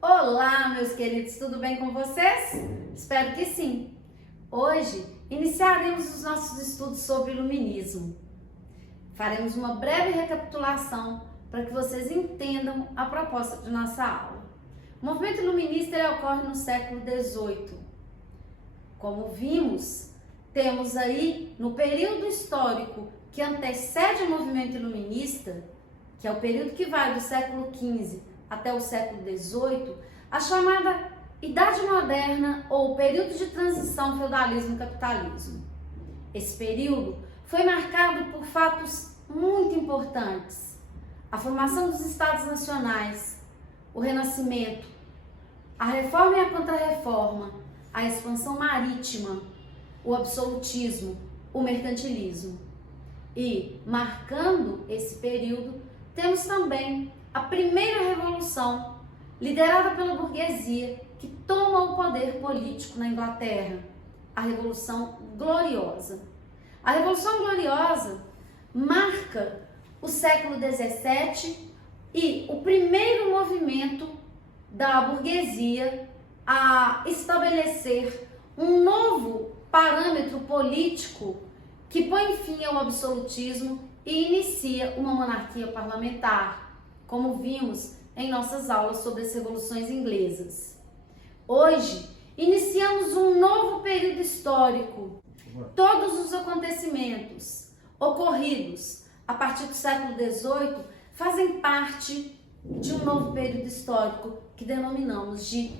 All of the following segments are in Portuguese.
Olá, meus queridos, tudo bem com vocês? Espero que sim. Hoje iniciaremos os nossos estudos sobre iluminismo. Faremos uma breve recapitulação para que vocês entendam a proposta de nossa aula. O movimento iluminista ocorre no século XVIII. Como vimos, temos aí no período histórico que antecede o movimento iluminista, que é o período que vai do século XV até o século XVIII, a chamada Idade Moderna ou período de transição feudalismo-capitalismo. Esse período foi marcado por fatos muito importantes: a formação dos Estados Nacionais, o Renascimento, a Reforma e a Contra-Reforma, a expansão marítima, o absolutismo, o mercantilismo. E, marcando esse período, temos também a primeira revolução, liderada pela burguesia, que toma o poder político na Inglaterra, a Revolução Gloriosa. A Revolução Gloriosa marca o século XVII e o primeiro movimento da burguesia a estabelecer um novo parâmetro político que põe fim ao absolutismo e inicia uma monarquia parlamentar, como vimos em nossas aulas sobre as revoluções inglesas. Hoje, iniciamos um novo período histórico. Todos os acontecimentos ocorridos a partir do século XVIII fazem parte de um novo período histórico que denominamos de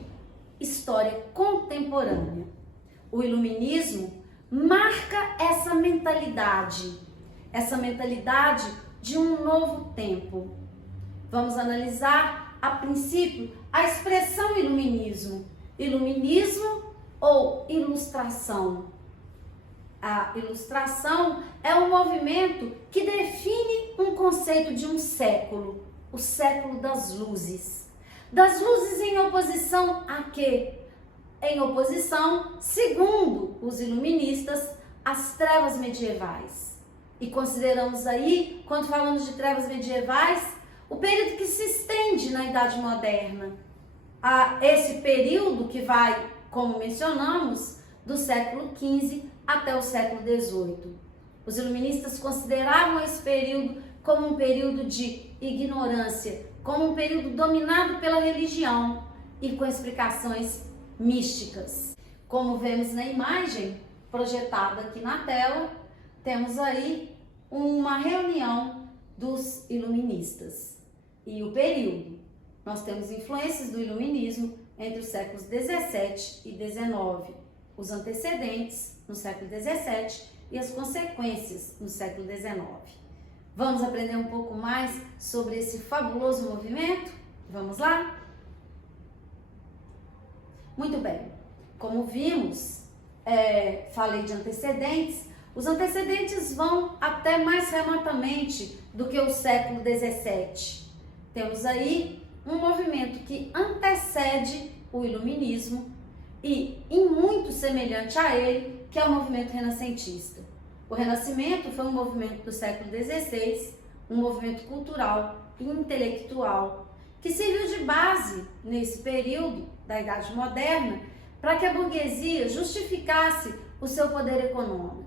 história contemporânea. O iluminismo marca essa mentalidade de um novo tempo. Vamos analisar, a princípio, a expressão iluminismo. Iluminismo ou ilustração? A ilustração é um movimento que define um conceito de um século, o século das luzes. Das luzes em oposição a quê? Em oposição, segundo os iluministas, às trevas medievais. E consideramos aí, quando falamos de trevas medievais, o período que se estende na Idade Moderna. Esse período que vai, como mencionamos, do século XV até o século XVIII. Os iluministas consideravam esse período como um período de ignorância, como um período dominado pela religião e com explicações místicas. Como vemos na imagem projetada aqui na tela, temos aí uma reunião dos iluministas. E o período, nós temos influências do iluminismo entre os séculos 17 e 19, os antecedentes no século 17 e as consequências no século 19. Vamos aprender um pouco mais sobre esse fabuloso movimento? Vamos lá? Muito bem, como vimos, falei de antecedentes. Os antecedentes vão até mais remotamente do que o século 17. Temos aí um movimento que antecede o iluminismo e, em muito semelhante a ele, que é o movimento renascentista. O Renascimento foi um movimento do século XVI, um movimento cultural e intelectual, que serviu de base, nesse período da Idade Moderna, para que a burguesia justificasse o seu poder econômico.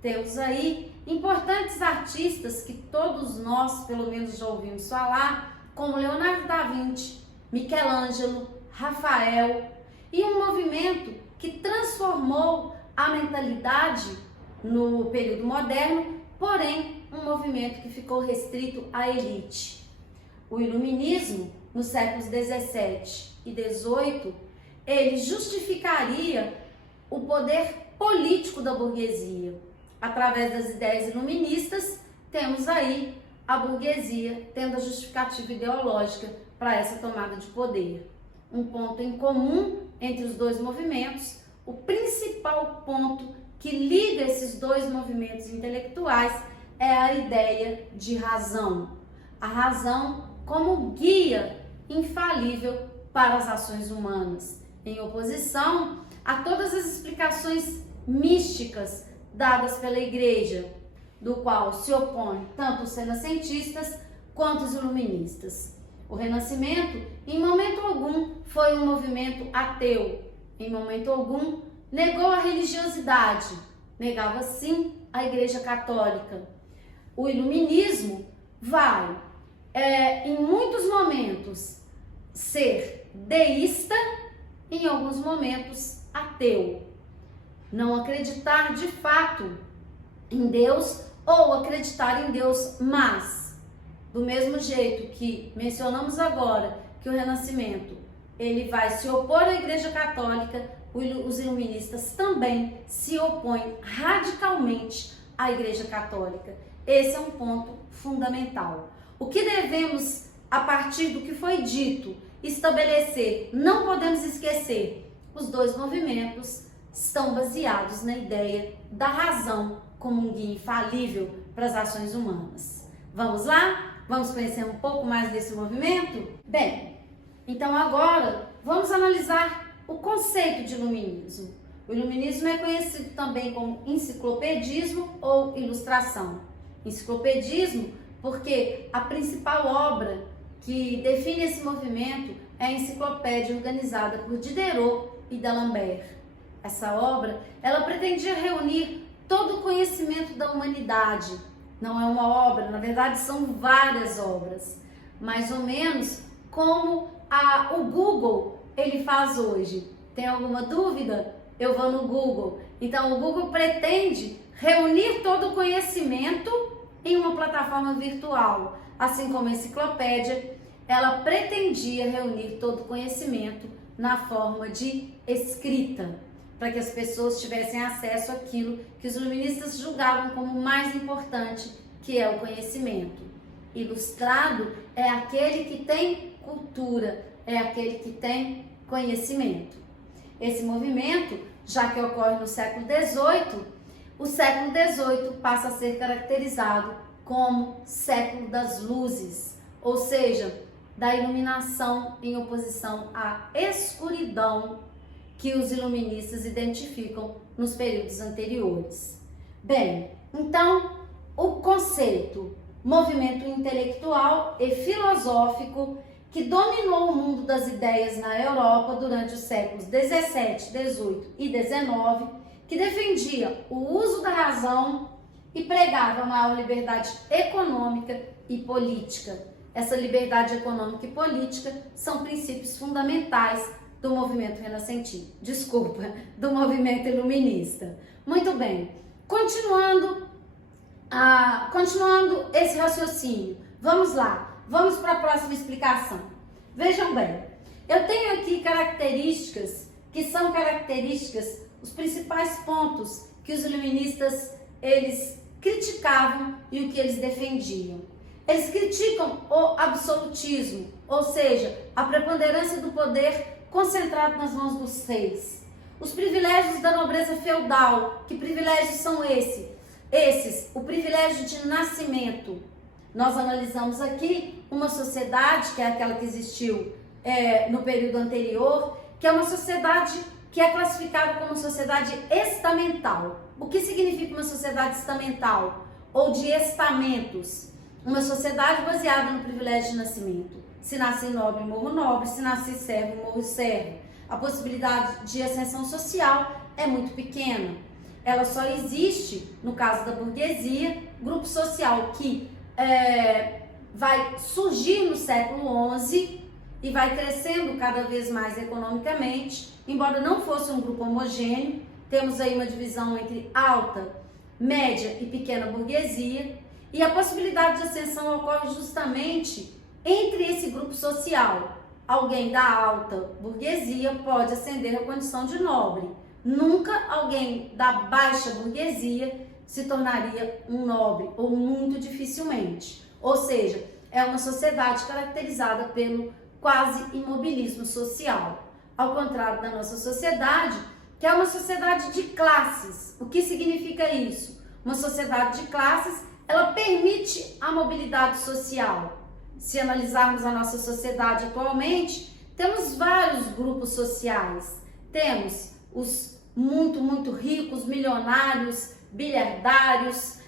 Temos aí importantes artistas que todos nós, pelo menos, já ouvimos falar, como Leonardo da Vinci, Michelangelo, Rafael, e um movimento que transformou a mentalidade no período moderno, porém, um movimento que ficou restrito à elite. O iluminismo, nos séculos 17 e 18, ele justificaria o poder político da burguesia. Através das ideias iluministas, temos aí a burguesia tendo a justificativa ideológica para essa tomada de poder. Um ponto em comum entre os dois movimentos, o principal ponto que liga esses dois movimentos intelectuais é a ideia de razão. A razão como guia infalível para as ações humanas, em oposição a todas as explicações místicas dadas pela Igreja, do qual se opõem tanto os renascentistas quanto os iluministas. O Renascimento, em momento algum, foi um movimento ateu. Em momento algum, negou a religiosidade, negava sim a Igreja Católica. O iluminismo vai, em muitos momentos, ser deísta, em alguns momentos ateu. Não acreditar de fato em Deus ou acreditar em Deus, mas do mesmo jeito que mencionamos agora que o Renascimento ele vai se opor à Igreja Católica, os iluministas também se opõem radicalmente à Igreja Católica. Esse é um ponto fundamental. O que devemos, a partir do que foi dito, estabelecer? Não podemos esquecer, os dois movimentos estão baseados na ideia da razão como um guia infalível para as ações humanas. Vamos lá? Vamos conhecer um pouco mais desse movimento? Bem, então agora vamos analisar o conceito de iluminismo. O iluminismo é conhecido também como enciclopedismo ou ilustração. Enciclopedismo porque a principal obra que define esse movimento é a enciclopédia organizada por Diderot e d'Alembert. Essa obra, ela pretendia reunir todo o conhecimento da humanidade. Não é uma obra, na verdade são várias obras, mais ou menos como o Google ele faz hoje. Tem alguma dúvida? Eu vou no Google. Então o Google pretende reunir todo o conhecimento em uma plataforma virtual, assim como a enciclopédia, ela pretendia reunir todo o conhecimento na forma de escrita, para que as pessoas tivessem acesso àquilo que os iluministas julgavam como mais importante, que é o conhecimento. Ilustrado é aquele que tem cultura, é aquele que tem conhecimento. Esse movimento, já que ocorre no século XVIII, o século XVIII passa a ser caracterizado como século das luzes, ou seja, da iluminação em oposição à escuridão que os iluministas identificam nos períodos anteriores. Bem, então, o conceito movimento intelectual e filosófico que dominou o mundo das ideias na Europa durante os séculos 17, 18 e 19, que defendia o uso da razão e pregava a maior liberdade econômica e política. Essa liberdade econômica e política são princípios fundamentais do movimento renascentista, do movimento iluminista. Muito bem, continuando esse raciocínio, vamos lá, vamos para a próxima explicação. Vejam bem, eu tenho aqui características que são características, os principais pontos que os iluministas eles criticavam e o que eles defendiam. Eles criticam o absolutismo, ou seja, a preponderância do poder concentrado nas mãos dos reis. Os privilégios da nobreza feudal, que privilégios são esses? O privilégio de nascimento. Nós analisamos aqui uma sociedade, que é aquela que existiu no período anterior, que é uma sociedade que é classificada como sociedade estamental. O que significa uma sociedade estamental? Ou de estamentos? Uma sociedade baseada no privilégio de nascimento. Se nasce nobre, morro nobre. Se nasce servo, morro servo. A possibilidade de ascensão social é muito pequena. Ela só existe, no caso da burguesia, grupo social que vai surgir no século XI e vai crescendo cada vez mais economicamente, embora não fosse um grupo homogêneo. Temos aí uma divisão entre alta, média e pequena burguesia, e a possibilidade de ascensão ocorre justamente entre esse grupo social. Alguém da alta burguesia pode ascender à condição de nobre. Nunca alguém da baixa burguesia se tornaria um nobre, ou muito dificilmente. Ou seja, é uma sociedade caracterizada pelo quase imobilismo social. Ao contrário da nossa sociedade, que é uma sociedade de classes. O que significa isso? Uma sociedade de classes, ela permite a mobilidade social. Se analisarmos a nossa sociedade atualmente, temos vários grupos sociais. Temos os muito ricos, milionários, bilhardários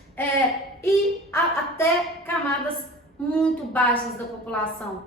e até camadas muito baixas da população,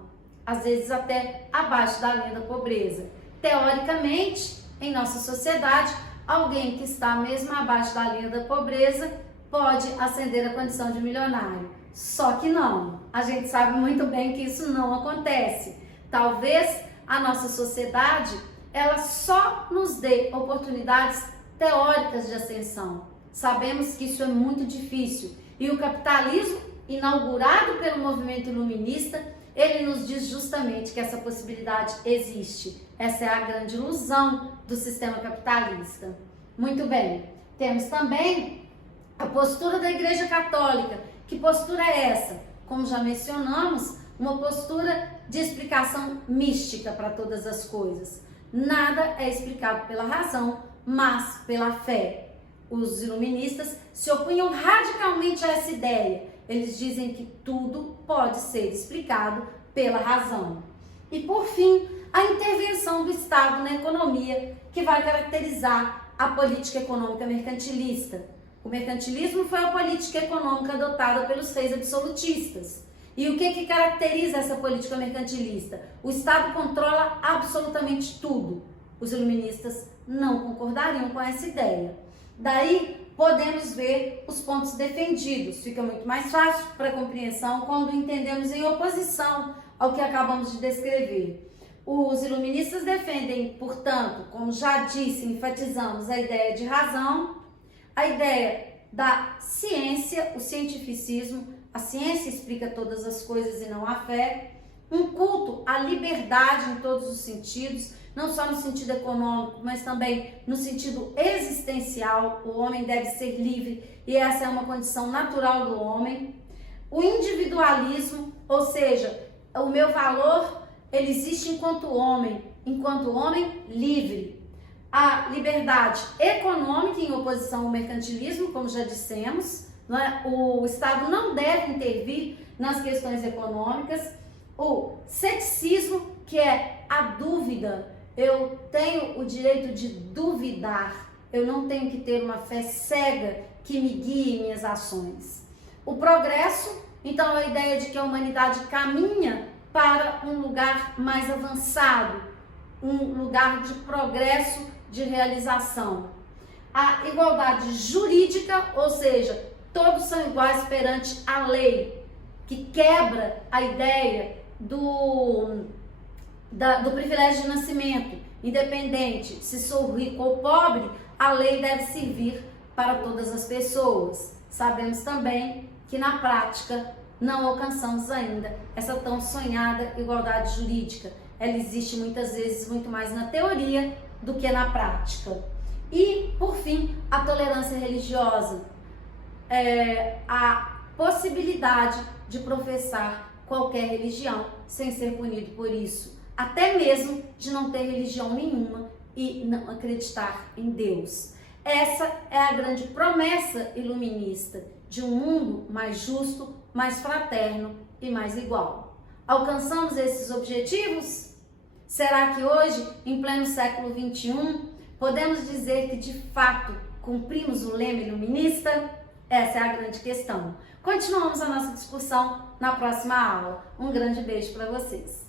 às vezes até abaixo da linha da pobreza. Teoricamente, em nossa sociedade, alguém que está mesmo abaixo da linha da pobreza pode ascender à condição de milionário. Só que não, a gente sabe muito bem que isso não acontece. Talvez a nossa sociedade, ela só nos dê oportunidades teóricas de ascensão. Sabemos que isso é muito difícil e o capitalismo, inaugurado pelo movimento iluminista, ele nos diz justamente que essa possibilidade existe. Essa é a grande ilusão do sistema capitalista. Muito bem, temos também a postura da Igreja Católica. Que postura é essa? Como já mencionamos, uma postura de explicação mística para todas as coisas. Nada é explicado pela razão, mas pela fé. Os iluministas se opunham radicalmente a essa ideia. Eles dizem que tudo pode ser explicado pela razão. E por fim, a intervenção do Estado na economia, que vai caracterizar a política econômica mercantilista. O mercantilismo foi a política econômica adotada pelos reis absolutistas. E o que caracteriza essa política mercantilista? O Estado controla absolutamente tudo. Os iluministas não concordariam com essa ideia. Daí, podemos ver os pontos defendidos. Fica muito mais fácil para a compreensão quando entendemos em oposição ao que acabamos de descrever. Os iluministas defendem, portanto, como já disse, enfatizamos a ideia de razão, a ideia da ciência, o cientificismo. A ciência explica todas as coisas e não a fé. Um culto à liberdade em todos os sentidos, não só no sentido econômico, mas também no sentido existencial. O homem deve ser livre e essa é uma condição natural do homem. O individualismo, ou seja, o meu valor, ele existe enquanto homem livre. A liberdade econômica em oposição ao mercantilismo, como já dissemos, não é? O Estado não deve intervir nas questões econômicas. O ceticismo, que é a dúvida. Eu tenho o direito de duvidar. Eu não tenho que ter uma fé cega que me guie em minhas ações. O progresso, então, é a ideia de que a humanidade caminha para um lugar mais avançado, um lugar de progresso, de realização. A igualdade jurídica, ou seja, todos são iguais perante a lei, que quebra a ideia do privilégio de nascimento. Independente se sou rico ou pobre, a lei deve servir para todas as pessoas. Sabemos também que na prática não alcançamos ainda essa tão sonhada igualdade jurídica. Ela existe muitas vezes muito mais na teoria do que na prática. E, por fim, a tolerância religiosa. A possibilidade de professar qualquer religião sem ser punido por isso. Até mesmo de não ter religião nenhuma e não acreditar em Deus. Essa é a grande promessa iluminista de um mundo mais justo, mais fraterno e mais igual. Alcançamos esses objetivos? Será que hoje, em pleno século XXI, podemos dizer que de fato cumprimos o lema iluminista? Essa é a grande questão. Continuamos a nossa discussão na próxima aula. Um grande beijo para vocês.